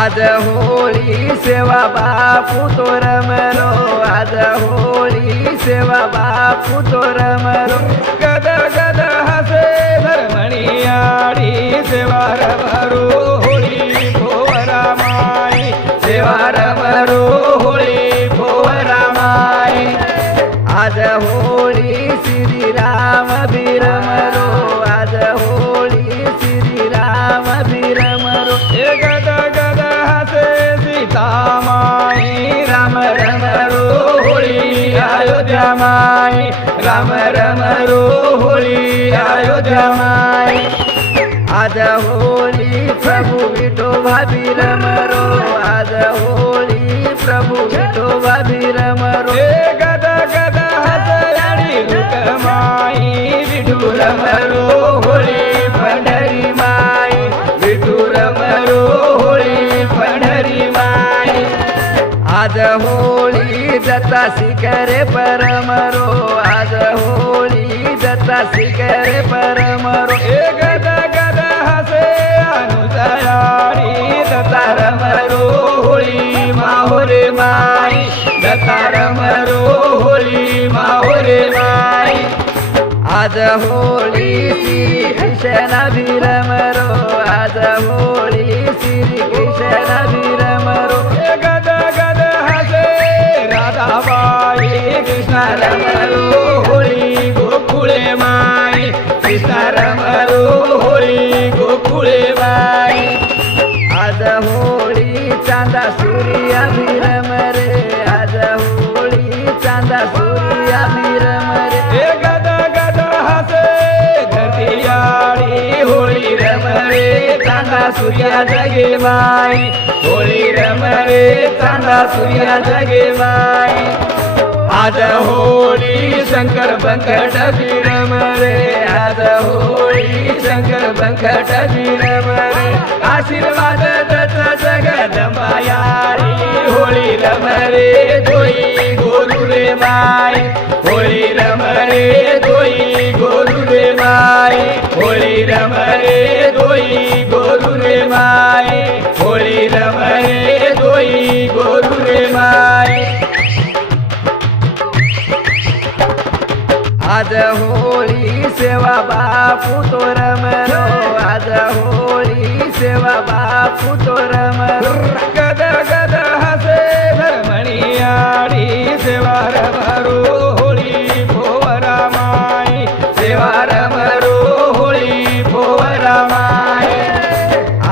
आज होळी सेवा बापू तो रमलो, आज होळी सेवा बापू तो रमलो. गद गद हसे धर्मणी आडी सेवा रमरो होळी भोवरा माई, सेवा रमरो होळी भोवरा माई. आज होळी श्रीराम बिरमरो, आज होळी श्रीराम बिरमरो. गद गद हसे सीता माई, राम रमरो होळी अयोध्या माई, राम रमरो होळी अयोध्या माई. आज होळी प्रभु विठोबा बिरमरो, आज होळी प्रभु विठोबा बिरमरो. गद गद हसयाडी रुकमाई, विठू रमरो होळी पंढरी माई, विठू रमरो होळी पंढरी माई. आज होळी दत्ता शिखरे परमरो, आज होळी दत्ता शिखरे परमरो. गद गद हसे अनुसयाडी दत्ता रमरो होळी माहुरे माई, दत्ता रमरो होळी माहुरे माई. आज होळी श्री कृष्ण बिरमरो, आज होळी श्री कृष्ण बिरमरो. गद गद हसे राधाबाई, कृष्ण रमरो होळी गोकुळे माई, कृष्ण रमरो होळी गोकुळे माई. आज होळी चांदा सूर्य बिरमरे, आज होळी चांदा सूर्य बिरमरे. गद गद हसे धरतीयाडी होळी रमरे, चांदा सूर्य जगे माई, होळी रमरे चांदा सूर्य जगे माई. आज होळी शंकर बंकट बिरमरे, आज होळी शंकर बंकट बिरमरे. आशीर्वाद दत्त जगदंबायारी होळी रमरे दोई गोरुरे माई, होळी रमरे दोई गोरुरे माई, होळी रमरे दोई गोरुरे माई, होळी रमरे दोई गोरुरे माई. आज होळी सेवा बापू तो रमलो, आज होळी सेवा बापू तो रमलो. गद गद हसे धर्मणी आडी सेवा रमरो होळी भोवरा माई, सेवा रमरो होळी भोवरा माई.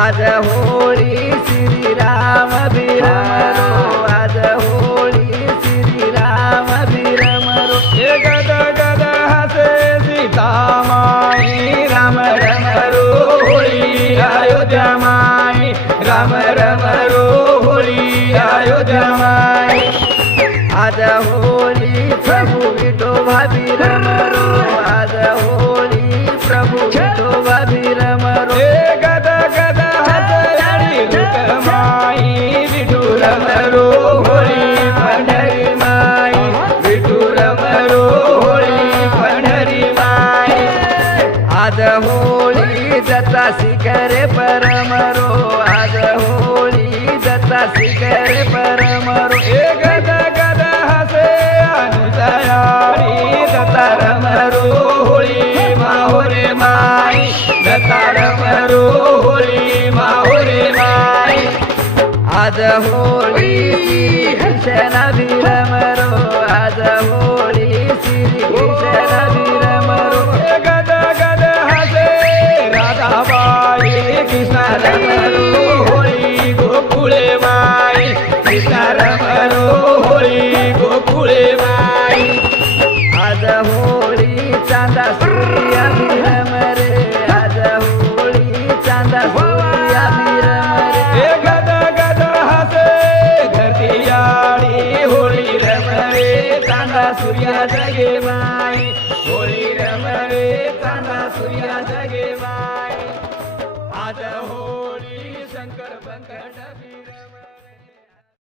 आज होळी श्रीराम बिरमरो, आज होळी श्रीराम बिरमरो. गद गद हसे सीता माई, राम रमरो होळी अयोध्या माई, राम रमरो होळी अयोध्या माई. आज होळी प्रभु विठोबा बिरमरो, आज होळी प्रभु विठोबा बिरमरो. गद गद हसयाडी रुकमाई, विठू रमरो होळी पंढरी माई, विठू रमरो होळी पंढरी माई. आज होळी दत्ता शिखरे परमरो, आज होळी दत्ता शिखरे परमरो. गद गद हसे अनुसयाडी दत्ता रमरो होळी माहुरे माई, दत्ता रमरो होळी माहुरे माई. आज होळी कृष्ण बिरमरो, आज होळी श्री कृष्ण बिरमरो. गद गद हसे राधाबाई, कृष्ण रमरो होळी गोकुळे माई, कृष्ण रमरो होळी गोकुळे माई. आज होळी चांदा सूर्य बिरमरे, आज होळी चांदा सूर्य बिरमरे. गद गद हसे धरतीयाडी होळी रमरे, चांदा सूर्य जगे माई, होळी रमरे चांदा सूर्य जगे माई. आज होळी शंकर बंकट